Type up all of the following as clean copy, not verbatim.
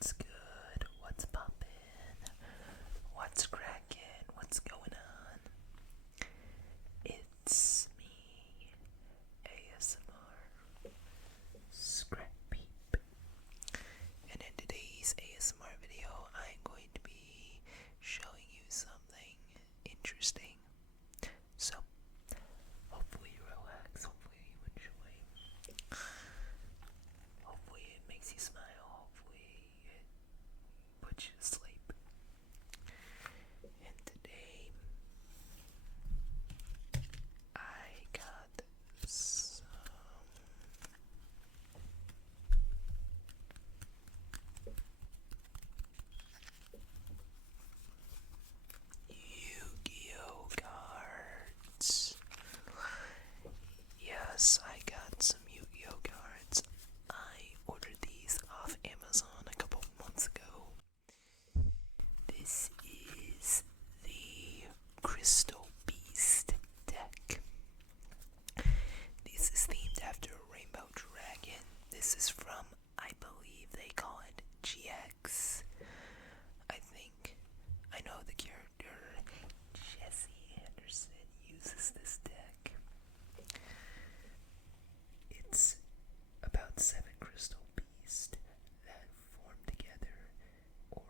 What's good? What's poppin'? What's crackin'? What's going on? It's me, ASMR Scrap Peep. And in today's ASMR video, I'm going to be showing you something interesting. So, hopefully you relax, hopefully you enjoy. Hopefully it makes you smile, hopefully it puts you to sleep. And today, I got some Yu-Gi-Oh cards. Yes, I got some Yu-Gi-Oh cards. I ordered these off Amazon a couple months ago. This is the Crystal Beast deck. This is themed after a Rainbow Dragon. This is from, I believe they call it GX. I think. I know the character Jesse Anderson uses this deck. It's about 7 crystal beasts that form together or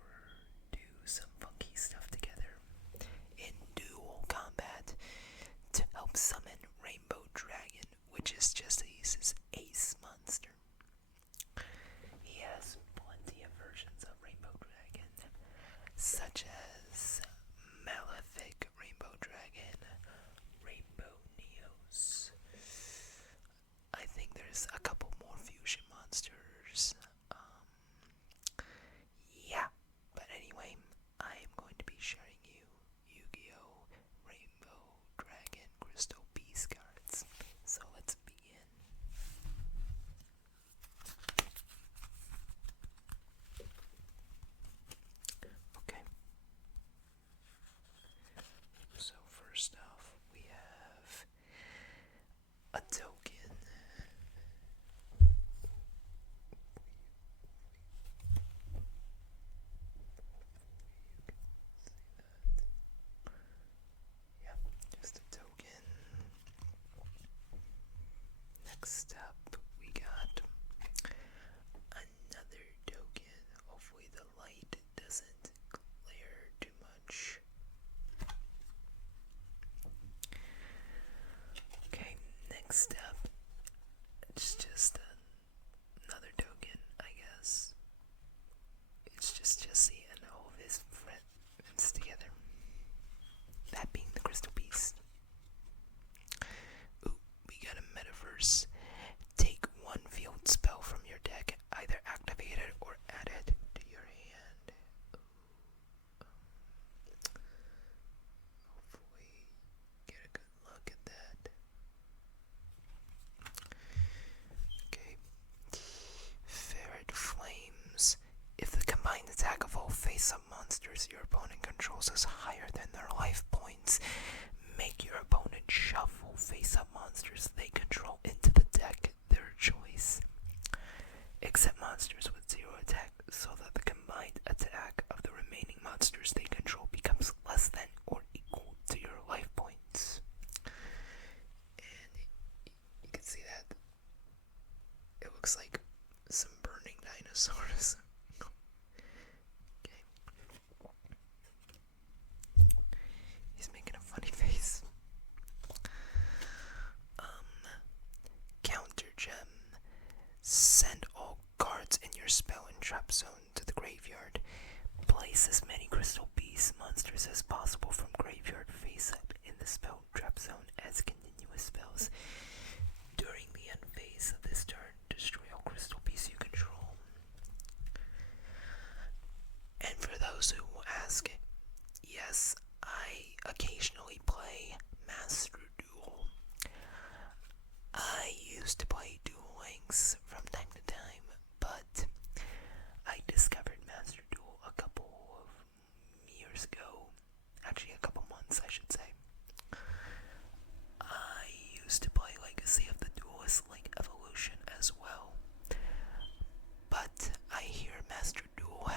do some funky stuff together in dual combat to help summon Rainbow Dragon, which is just his ace monster. He has plenty of versions of Rainbow Dragon, such as Malefic Rainbow Dragon, Rainbow Neos. I think there's a couple more fusion monsters. Yeah, but anyway, I am going to be sharing you Yu-Gi-Oh! Rainbow Dragon Crystal Beast cards. So let's begin. Okay. So first off, we have a token. Yep, just a token. Next up, we got another token. Hopefully the light doesn't glare too much. Okay, next up, it's just another token, I guess. It's just Jesse and all of his friends together. That being the Crystal Beast. Ooh, we got a Metaverse. Take one field spell from your deck, either activate it or add it to your hand. Hopefully, get a good look at that. Okay. Ferret Flames. If the combined attack of all face-up monsters your opponent controls is higher than their life points, make your opponent shuffle face-up monsters they control into the deck, their choice. Except monsters with 0 attack, so that the combined attack of the remaining monsters they control becomes less than or equal to your life points. And you can see that it looks like some burning dinosaurs. Okay. He's making a funny face. Counter gem. Send all cards in your spell and trap zone to the graveyard. Place as many crystal beast monsters as possible from graveyard face up in the spell trap zone as continuous spells. During the end phase of this turn, destroy all crystal beasts you control. And for those who ask, yes, I occasionally play Master Duel. I used to play Duel Links from time to time, but I discovered Master Duel a couple of years ago. Actually, a couple months, I should say. I used to play Legacy of the Duelist Link Evolution as well. But I hear Master Duel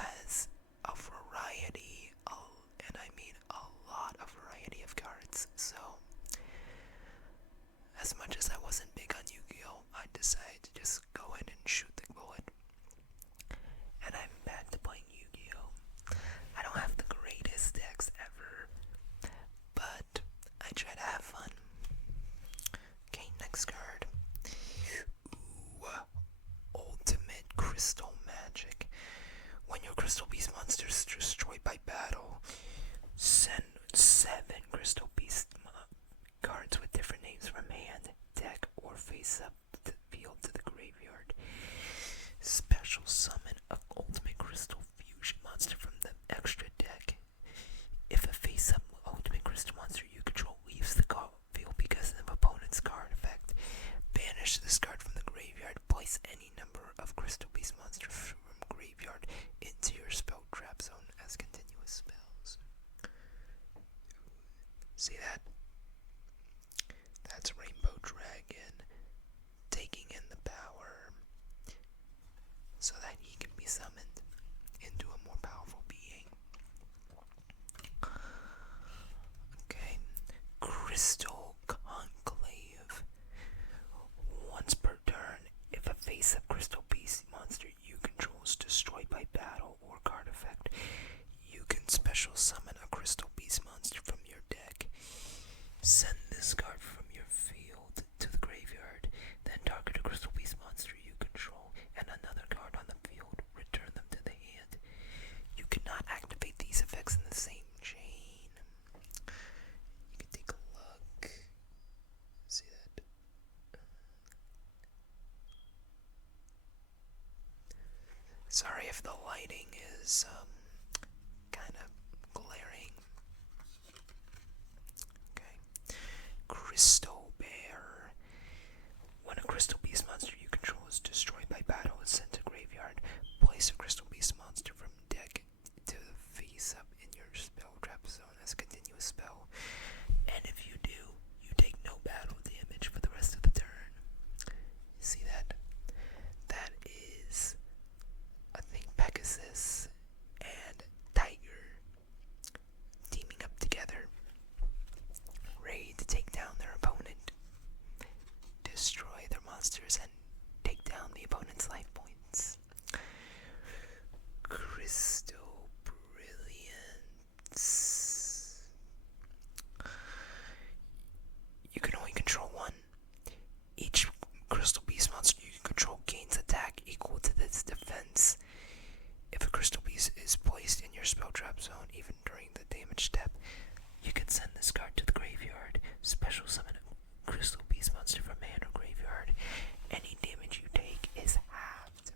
Crystal Beast monsters destroyed by battle. Send 7 Crystal Beast cards with different names from hand, deck, or face up the field to the graveyard. Special summon an Ultimate Crystal Fusion monster from the extra deck. If a face up Ultimate Crystal monster you control leaves the field because of the opponent's card effect, banish this card from the graveyard. Place any number of Crystal Beast monsters from graveyard into your spell trap zone as continuous spells. See that? That's Rainbow Dragon taking in the power so that he can be summoned into a more powerful being. Okay, Crystal Conclave. Once per turn, if a face-up Crystal Beast monster you control is destroyed by battle or card effect, you can special summon a Crystal Beast monster from your deck. Send this card from your field to the graveyard, then target a Crystal Beast monster you control and another card on the field, return them to the hand. You cannot activate these effects in the same chain. You can take a look. See that? Sorry if the lighting is kind of glaring. Okay. Crystal Bear. When a Crystal Beast monster you control is destroyed by battle and sent to graveyard, place a Crystal Beast monster from deck to face up in your spell trap zone as a continuous spell. And if you do, you take no battle damage for the rest of the turn. See that? That is, I think, Pegasus and Tiger teaming up together, ready to take down their opponent, destroy their monsters, and take down the opponent's life points. Crystal Brilliance. You can only control one. Each Crystal Beast monster you can control gains attack equal to its defense. If a Crystal Beast is placed in your spell trap zone, even during the damage step, you can send this card to the graveyard. Special summon a Crystal Beast monster from hand or graveyard. Any damage you take is halved.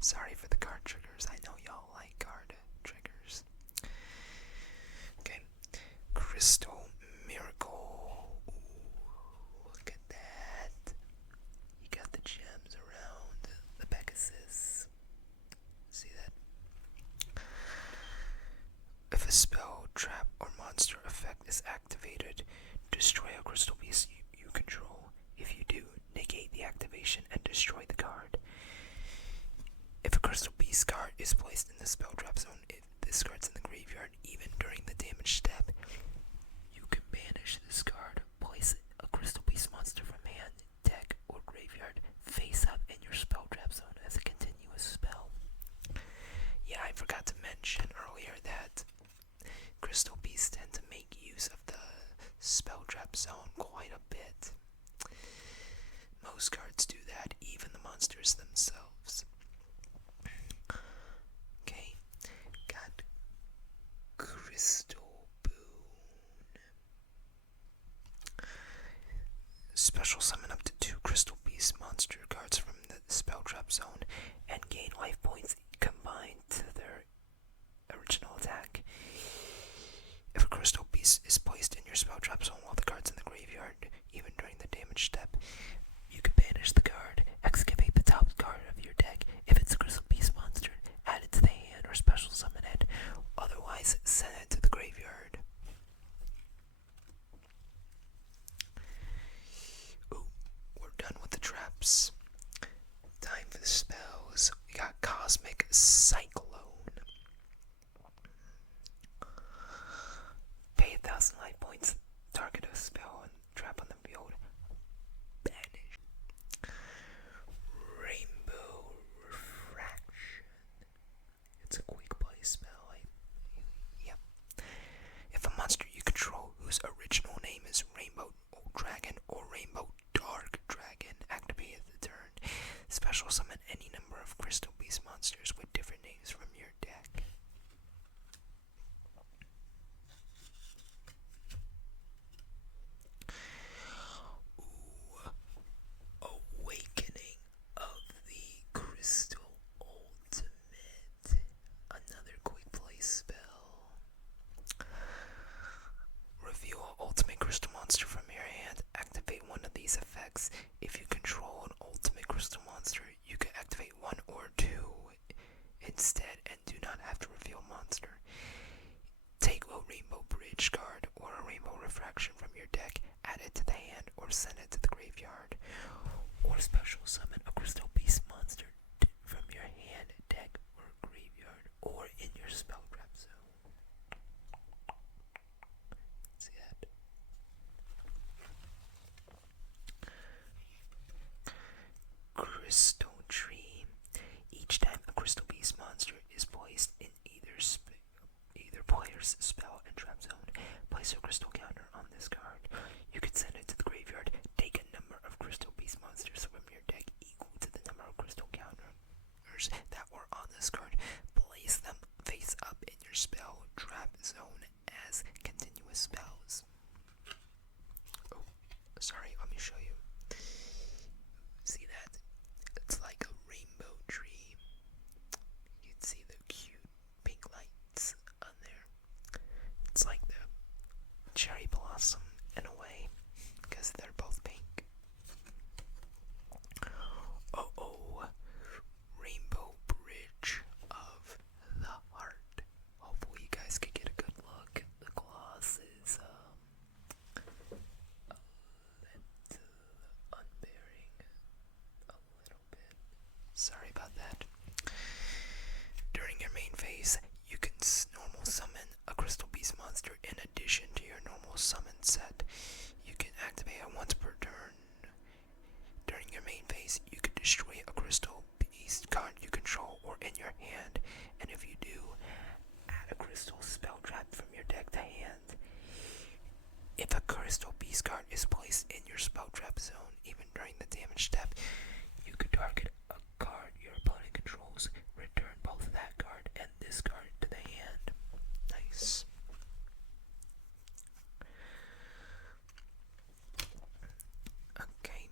Sorry for the card triggers. I know y'all like card triggers. Okay. Crystal Miracle. Ooh, look at that. You got the gems around the Pegasus. See that? If a spell, trap, or monster effect is activated, destroy a Crystal Beast you control. If you do, negate the activation and destroy the card. If a Crystal Beast card is placed in the spell trap zone, if this card's in the graveyard, even during the damage step, you can banish this card, place a Crystal Beast monster from hand, deck, or graveyard face up in your spell trap zone as a continuous spell. Yeah, I forgot to mention earlier that Crystal Beasts tend to make use of the spell trap zone quite a bit. Most cards do that, even the monsters themselves. Okay, got Crystal Boon. Special summon up to 2 Crystal Beast monster cards from the spell trap zone and gain life points combined to their original attack. If a Crystal Beast is placed in your spell trap zone while the card's in the graveyard, even during the damage step, you can banish the card, excavate the top card of your deck. If it's a Crystal Beast monster, add it to the hand or special summon it. Otherwise, send it to the graveyard. Ooh, we're done with the traps. Time for the spells. We got Cosmic Cyclone. Pay 1,000 life points. Target a spell and trap on the field. Banish. special summon any number of crystal beast monsters with different names from your deck. Ooh, Awakening of the Crystal Ultimate. Another quick play spell. Reveal an ultimate crystal monster from your hand. Activate one of these effects. If you control an ultimate crystal monster, you can activate one or two instead and do not have to reveal monster. Take a Rainbow Bridge card or a Rainbow Refraction from your deck, add it to the hand, or send it to the graveyard. Or special summon a Crystal Beast monster from your hand, deck, or graveyard, or in your spell trap zone. See that? Crystal Tree. Each time a Crystal Beast monster is placed in either player's spell and trap zone, place a crystal counter on this card. You can send it to the graveyard. Take a number of Crystal Beast monsters from your deck equal to the number of crystal counters that were on this card. Place them face up in your spell trap zone as continuous spells. Oh, sorry, let me show you. See that? It's like a rainbow tree. You can see the cute pink lights on there. It's like the cherry blossom in a way, because they're both pink. Rainbow Bridge of the Heart. Hopefully you guys could get a good look. The gloss is unbearing a little bit. Sorry about that. During your main phase, you can normal summon a Crystal Beast monster in addition to your normal summon set. You can activate it once per turn. During your main phase, you can destroy a Crystal Beast card you control or in your hand, and if you do, add a Crystal Spell Trap from your deck to hand. If a Crystal Beast card is placed in your spell trap zone, even during the damage step, you could target a card your opponent controls, return both that card and this card to the hand. Nice. Okay.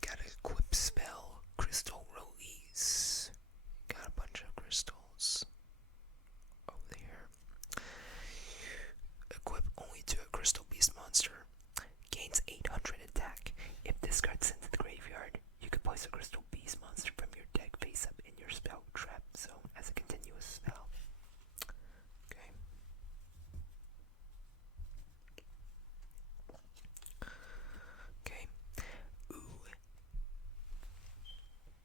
Got a equip spell, Crystal Release. Got a bunch of crystals over there. Equip only to a Crystal Beast monster. Gains 800 attack. If this card's sent to the graveyard, you can place a Crystal Beast monster from your deck face up in your spell trap zone as a continuous spell. Okay. Okay.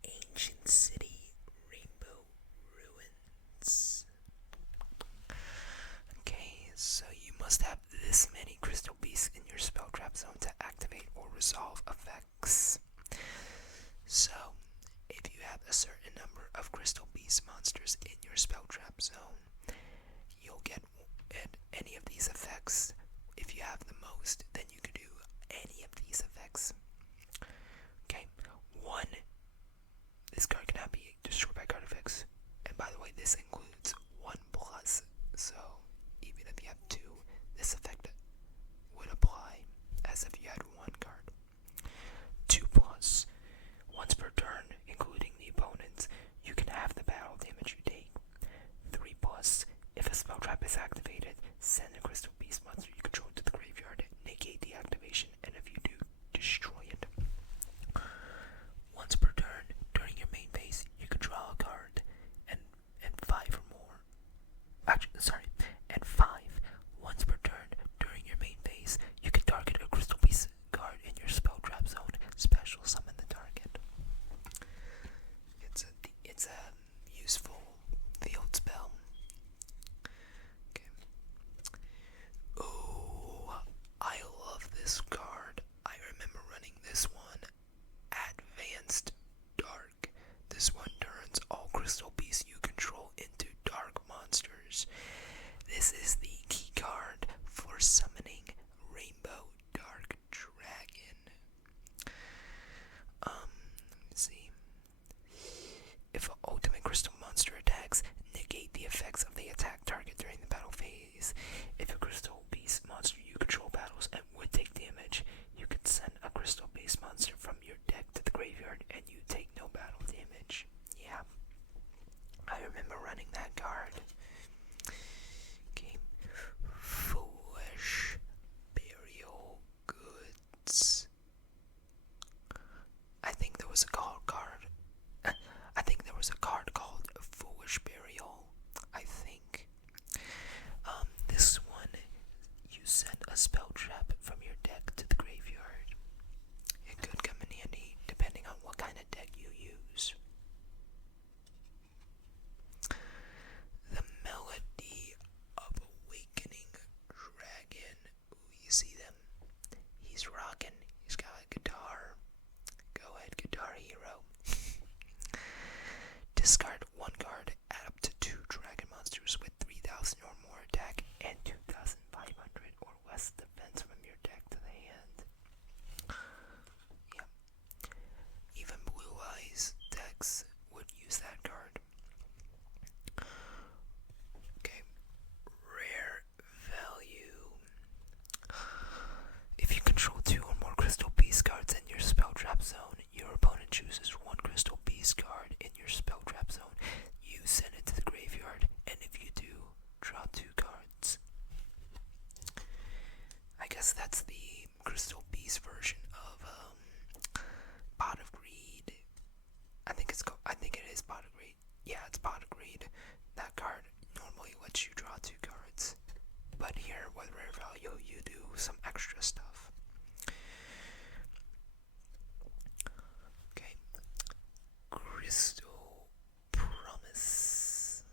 Ancient City Rainbow Ruins. Okay, so you must have this many Crystal Beasts in your spell trap zone to activate or resolve effects. So, if you have a certain number of Crystal Beast monsters in your spell trap zone, you'll get any of these effects. If you have the most, then you could do any of these effects. Okay, one, this card cannot be destroyed by card effects. And by the way, this includes 1+. So, even if you have 2, this effect would apply as if you had 1 card. 2+. Once per turn, including the opponent's, you can have the battle damage you take. 3+. If a spell trap is activated, send a Crystal Beast monster you control to the graveyard, negate the activation, and if you do, destroy it. Once per turn, during your main phase, you can draw a card, and 5 or more. And 5. Once per turn, during your main phase, you can target a Crystal Beast card in your spell trap zone, special summon the target. It's a useful field spell. Okay. Oh, I love this card. I remember running you do some extra stuff. Okay. Crystal Promise.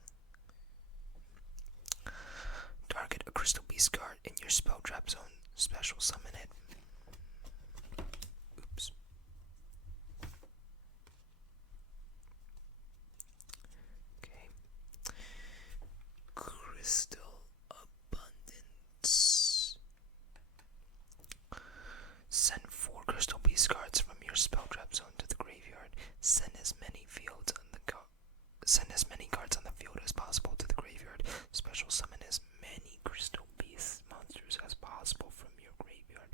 Target a Crystal Beast card in your spell trap zone. Special summon it. Oops. Okay. Crystal Abundance. Send 4 Crystal Beast cards from your spell trap zone to the graveyard. Send as many cards on the field as possible to the graveyard. Special summon as many Crystal Beast monsters as possible from your graveyard,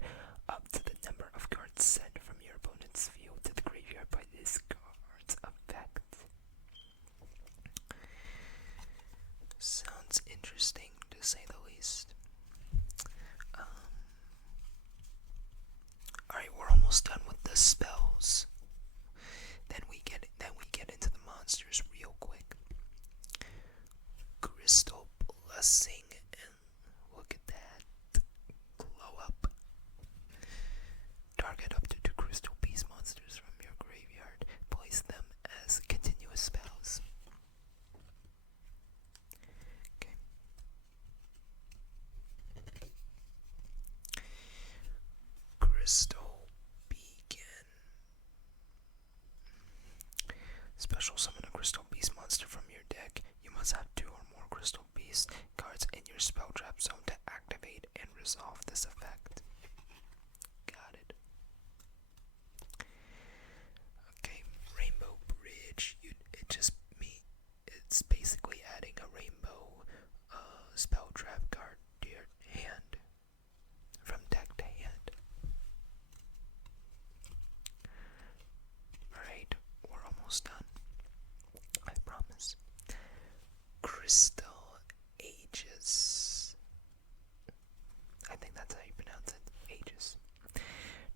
up to the number of cards sent from your opponent's field to the graveyard by this card's effect. Sounds interesting, to say the least. Alright, we're almost done with the spells. Then we get into the monsters real quick. Crystal Blessing, and look at that. Glow up. Target up to 2 Crystal Beast monsters from your graveyard. Place them as continuous spells. Okay. Crystal Beacon. Special summon a Crystal Beast monster from your deck. You must have 2 or more Crystal Beast cards in your spell trap zone to activate and resolve this effect. Got it. Okay, Rainbow Bridge. It's basically adding a rainbow spell trap card to your hand, from deck to hand. Alright, we're almost done. I promise. Crystal Aegis. I think that's how you pronounce it. Aegis.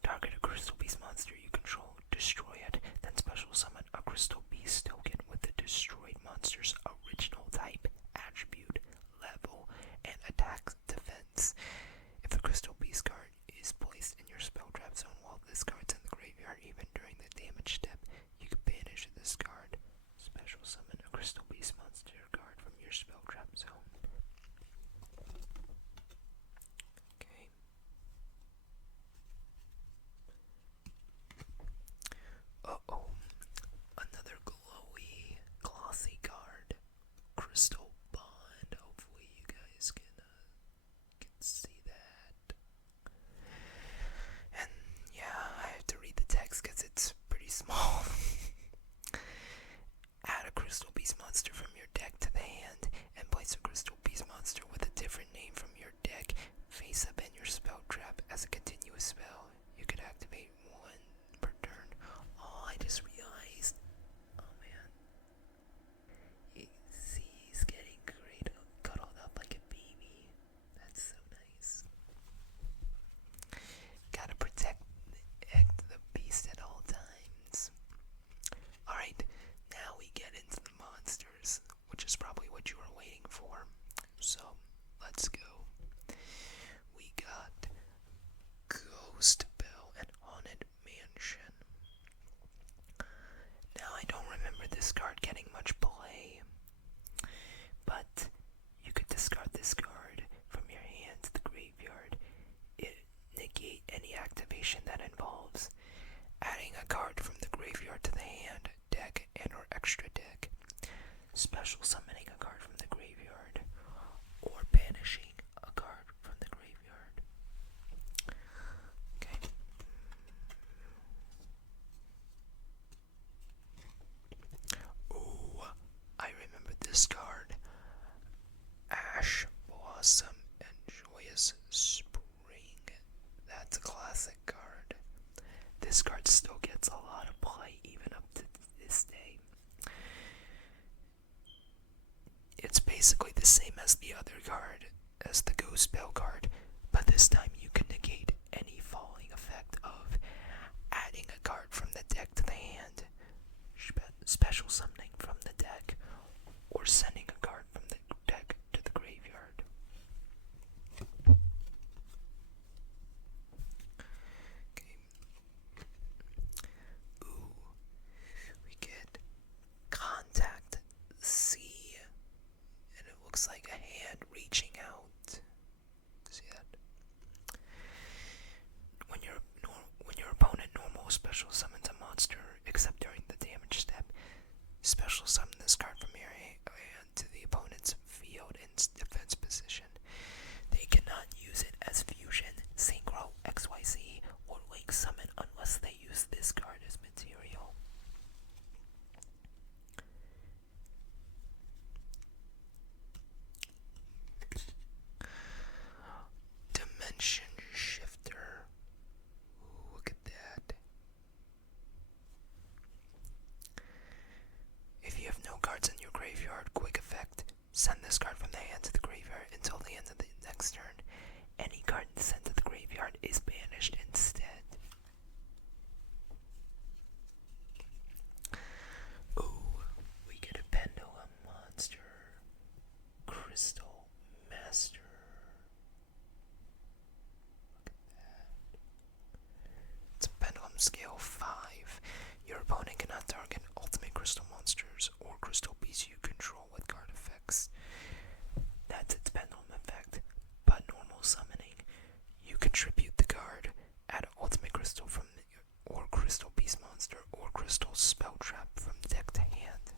Target a Crystal Beast monster you control, destroy it, then special summon a Crystal Beast token with the destroyed monster's original type, attribute, level, and attack defense. If the Crystal Beast card is placed in your spell trap zone while this card's in the graveyard, even during the damage step, you can banish this card. Special summon a Crystal Beast monster card from your spell trap zone. Okay. Uh-oh. Another glossy card. Crystal Bond. Hopefully you guys can see that. And yeah, I have to read the text because it's pretty small. Add a Crystal Beast monster from your deck to the hand, and place a Crystal Beast monster with a different name from your deck face up in your spell trap as a continuous spell. You could activate 1 per turn. Oh, I just realized. Oh man. He's getting cuddled up like a baby. That's so nice. Gotta protect the beast at all times. Alright, now we get into the monsters, which is probably what you were waiting for. So, let's go. We got Ghost Bell and Haunted Mansion. Now, I don't remember this card getting much play, but you could discard this card from your hand to the graveyard. Negate any activation that involves adding a card from the graveyard to the hand, deck, and or extra deck, special summoning a card from the graveyard, or banishing a card from the graveyard. Okay. Ooh, I remember this card. Ash Blossom and Joyous Spring. That's a classic card. This card still gets a lot of play even up to this day. It's basically the same as the other card, as the Ghost Bell card, but this time you can negate any falling effect of adding a card from the deck to the hand, special summoning from the deck, or sending a card from the deck to the graveyard. looks like a hand reaching out. See that? When your opponent normal special summons a monster, except during the damage step, special summon this card from your hand to the opponent's field in defense position. They cannot use it as fusion, synchro, XYZ, or link summon unless they use this card as material. Dimension Shifter. Ooh, look at that. If you have no cards in your graveyard, quick effect. Send this card from the hand to the graveyard until the end of the next turn. Any card sent to the graveyard is banished instead. Ooh, we get a Pendulum monster. Crystal Master. Look at that. It's a Pendulum scale 5. Your opponent cannot target ultimate crystal monsters or crystal beasts you control with card effects. That's its Pendulum effect. But normal summoning, you contribute the card, add ultimate crystal from or crystal beast monster or crystal spell trap from deck to hand.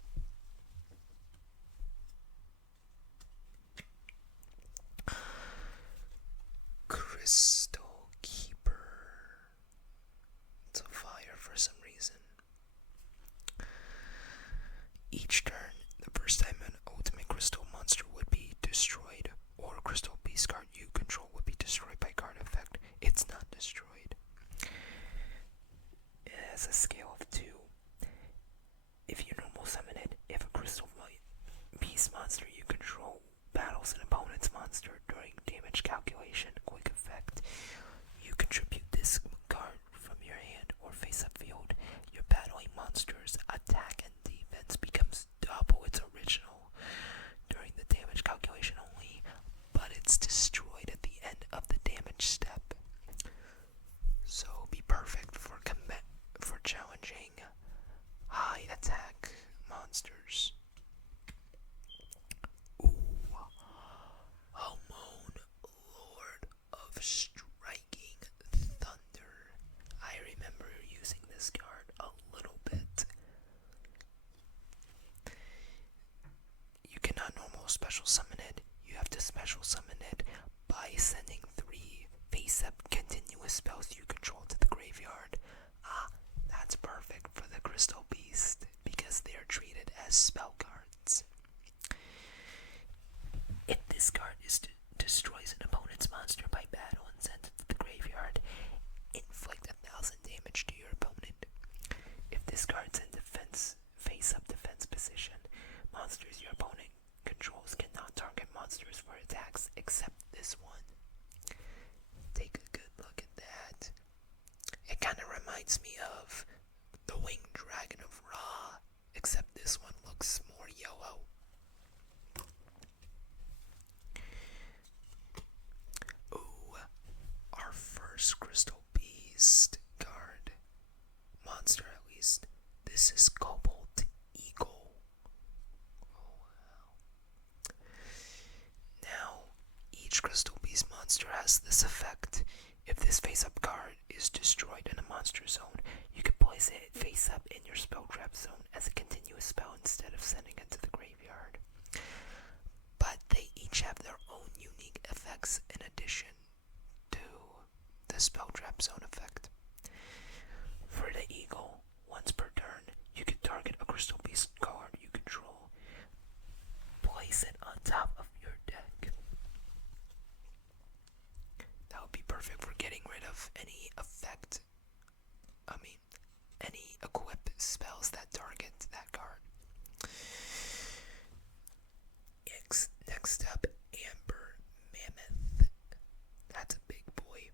Crystal Keeper. It's a fire for some reason. Each turn, the first time an ultimate crystal monster would be destroyed, or a crystal beast card you control would be destroyed by card effect, it's not destroyed. It has a scale of 2. If you normal summon it, if a crystal beast monster you control battles an opponent's monster during damage calculation, quick effect, you contribute this card from your hand or face-up field. Your battling monster's attack and defense becomes double its original during the damage calculation only, but it's destroyed at the end of the damage step. So be perfect for challenging high attack monsters. Ooh, Hamon, Lord of Striking Thunder. I remember using this card a little bit. You cannot normal special summon it. You have to special summon it by sending 3 face-up continuous spells you control to the graveyard. That's perfect for the Crystal Beast because they are treated as spell cards. If this card destroys an opponent's monster by battle and sends it to the graveyard, inflict 1,000 damage to your opponent. If this card's in face-up defense position, monsters your opponent controls cannot target monsters for attacks except this one. Take a good look at that. It kind of reminds me of the Winged Dragon of Ra, except this one looks more yellow. Ooh, our first Crystal Beast card. Monster, at least. This is Cobalt Eagle. Oh, wow. Now, each Crystal Beast monster has this effect. If this face-up card is destroyed in a monster zone, you can place it face-up in your spell trap zone as a continuous spell instead of sending it to the graveyard. But they each have their own unique effects in addition to the spell trap zone effect. For the Eagle, once per turn, you can target a Crystal Beast card you control. Place it on top of your deck. That would be perfect for getting rid of any equip spells that target that card. Next up, Amber Mammoth. That's a big boy.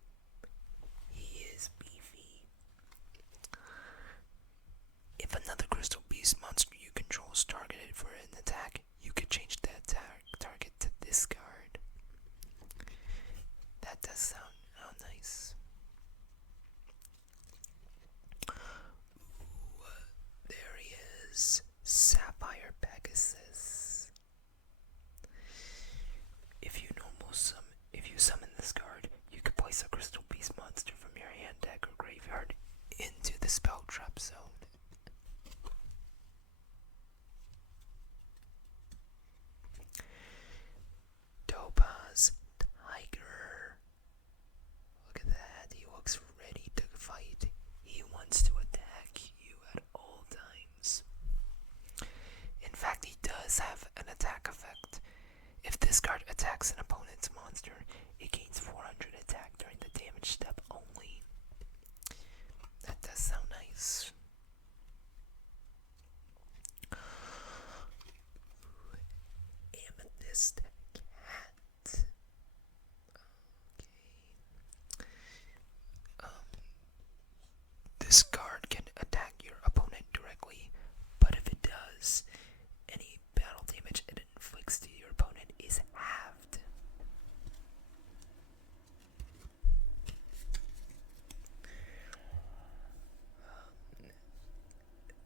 He is beefy. If another Crystal Beast monster you control is targeted for an attack, you could change the attack target to this card. That does sound nice. Ooh, there he is. Sapphire Pegasus. duelist cat. Okay. This card can attack your opponent directly, but if it does, any battle damage it inflicts to your opponent is halved.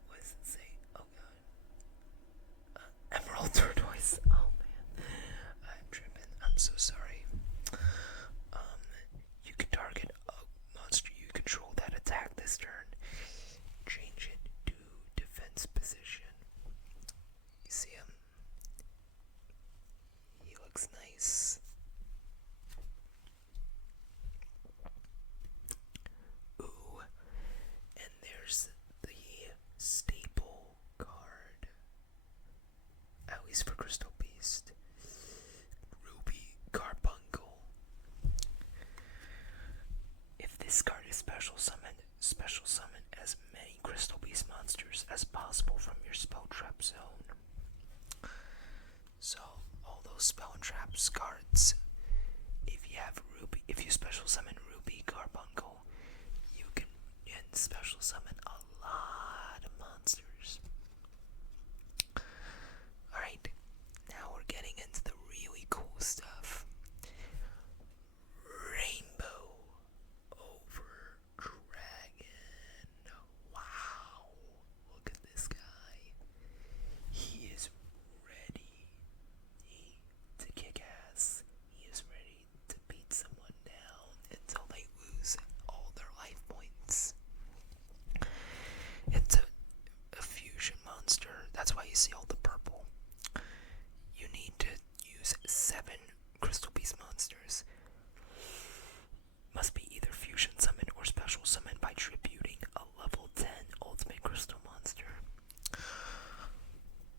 What does it say? Oh god. Emerald turquoise. Oh man. I'm tripping. I'm so sorry. You can target a monster you control that attack this turn. Change it to defense position. You see him? He looks nice. Ooh, and there's the staple card, at least for Crystal Beast. Ruby Carbuncle. If this card is special summon as many Crystal Beast monsters as possible from your spell trap zone. So all those spell and traps cards, if you special summon Ruby Carbuncle, you can special summon a lot of monsters. Alright, now we're getting into the really cool stuff. Rainbow over Dragon. Wow, look at this guy. He is ready to kick ass. He is ready to beat someone down until they lose all their life points. It's a fusion monster. That's why you see all the purple. You need to use 7 Crystal Beast monsters. Must be either fusion summon or special summon by tributing a level 10 ultimate crystal monster.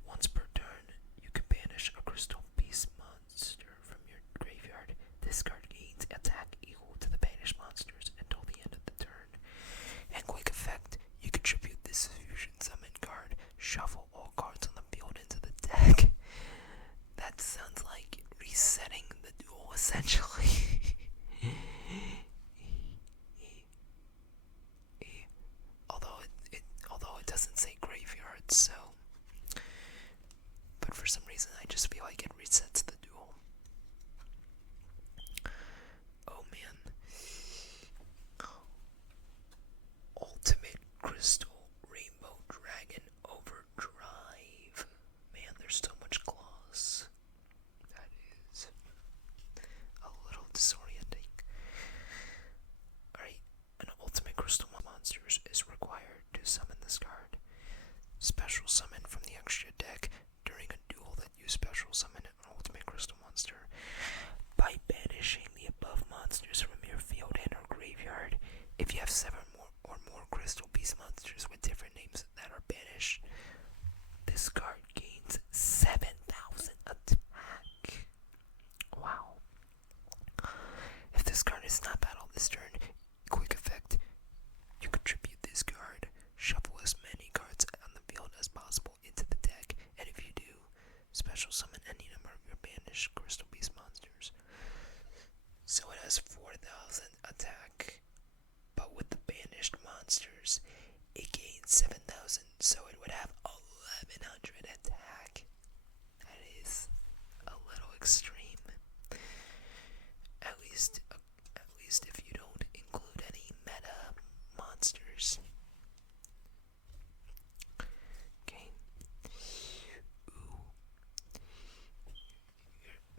Once per turn, you can banish a Crystal Beast monster from your graveyard. This card gains attack equal to the banished monsters until the end of the turn. And quick effect, you contribute this fusion summon card, shuffle all cards on the field into the deck. That sounds like resetting the duel, essentially. Although it doesn't say graveyard, so. But for some reason, I just feel like it resets the duel. Oh man. Ultimate Crystal Rainbow Dragon Overdrive. Man, there's so much gloss. That is a little disorienting. Alright, an Ultimate Crystal monster is required to summon this card. Special summon from the extra deck during a duel that you special summon an Ultimate Crystal monster by banishing the above monsters from your field and or graveyard. If you have 7 or more Crystal Beast monsters with different names that are banished, this card gains 7,000 attack. Wow. If this card is not battled this turn, quick effect, you contribute this card, shuffle as many cards on the field as possible into the deck, and if you do, special summon any number of your banished Crystal Beast monsters. So it has 4,000 attack, but with the banished monsters, it gains 7,000, so it would have 1,100 attack. That is a little extreme. At least if you don't include any meta monsters. Okay. Ooh.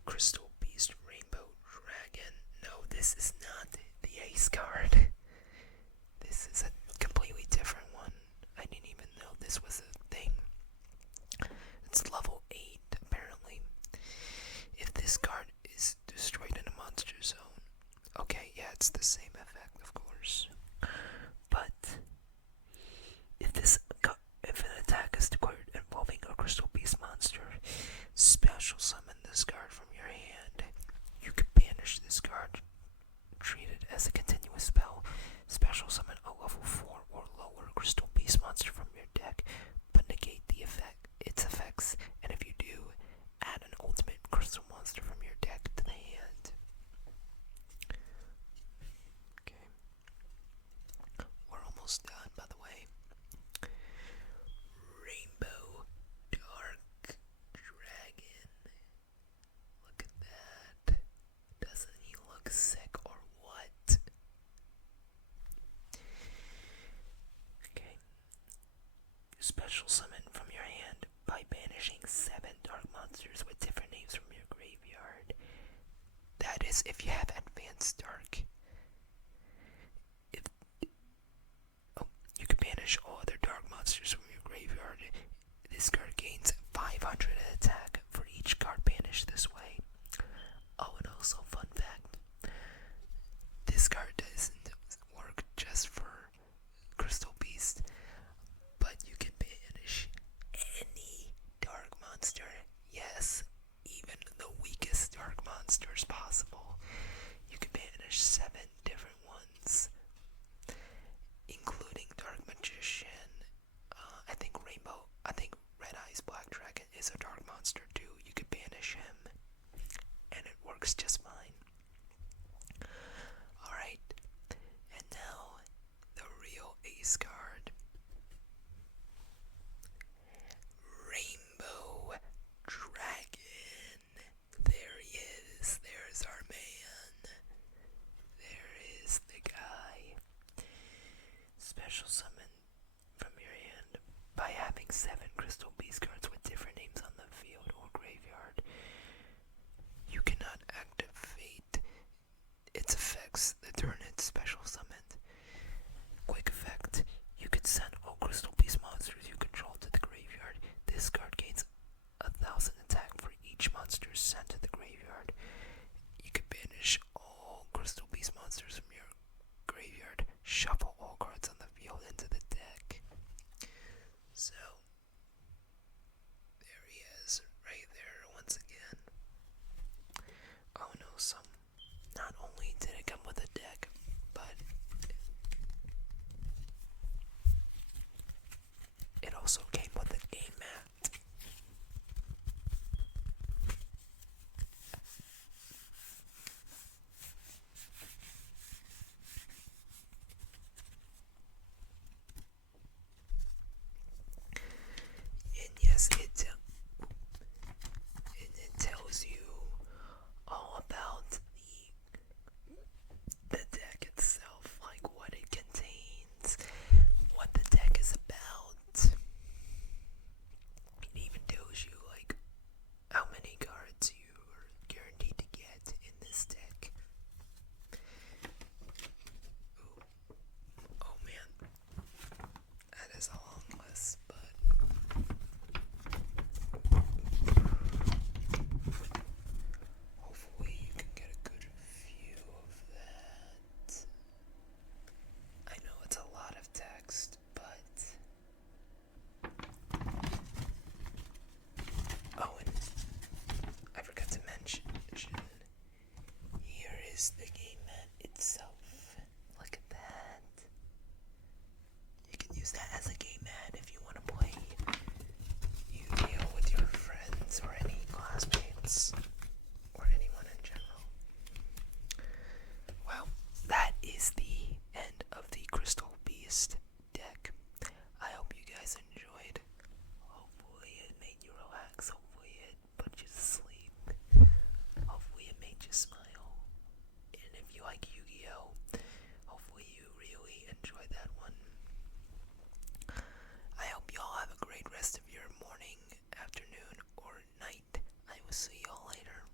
Crystal Beast Rainbow Dragon. No, this is not the ace card. This is a completely different one. I didn't even know this was a thing. It's level 8, apparently. If this card is destroyed in a monster zone. Okay, yeah, it's the same effect, of course. But if an attack is declared involving a Crystal Beast monster, special summon this card from your hand. You can banish this card, treat it as a continuous spell, special summon a level 4 or lower Crystal Beast monster from your deck, but negate its effects, and if you do, add an Ultimate Crystal special summon from your hand by banishing 7 dark monsters with different names from your graveyard. That is if you have advanced dark. If you can banish all other dark monsters from your graveyard. This card gains 500 attack for each card banished this way. Oh, and also, fun fact, this card doesn't work just for Crystal Beast, but you can banish any dark monster. Yes, even the weakest dark monsters possible. You can banish 7 different ones, including Dark Magician. I think Red Eyes Black Dragon is a dark monster too. You could banish him, and it works just fine. Alright, and now the real ace card. Rainbow Dragon. There he is. There's our man. There is the guy. Special summon from your hand by having 7 Crystal Beast cards with different names on the field or graveyard. You cannot activate its effects the turn it's special summoned. Quick effect. You can send all Crystal Beast monsters you control to the graveyard. This card gains 1,000 attack for each monster sent to the graveyard. You can banish all Crystal Beast monsters from your graveyard. Shuffle all cards on the field into the deck. So, there he is, right there once again. Oh no, not only did it come with a deck, but it also came with a game mat. And yes, it tells you all about the deck itself, like what it contains, what the deck is about. It even tells you like how many cards you are guaranteed to get in this deck. Ooh. Oh man, that is a long list, but hopefully you can get a good view of that. I know it's a lot of text, but oh, and I forgot to mention, here is the game mat itself. Look at that. You can use that as a game mat if you want to play Yu-Gi-Oh with your friends or any classmates or anyone in general. Well, that is the end of the Crystal Beast deck. I hope you guys enjoyed. Hopefully it made you relax. Hopefully it put you to sleep. Hopefully it made you smile. And if you like Yu-Gi-Oh, hopefully you really enjoyed that one. I hope you all have a great rest of your morning, afternoon, or night. I will see you all later.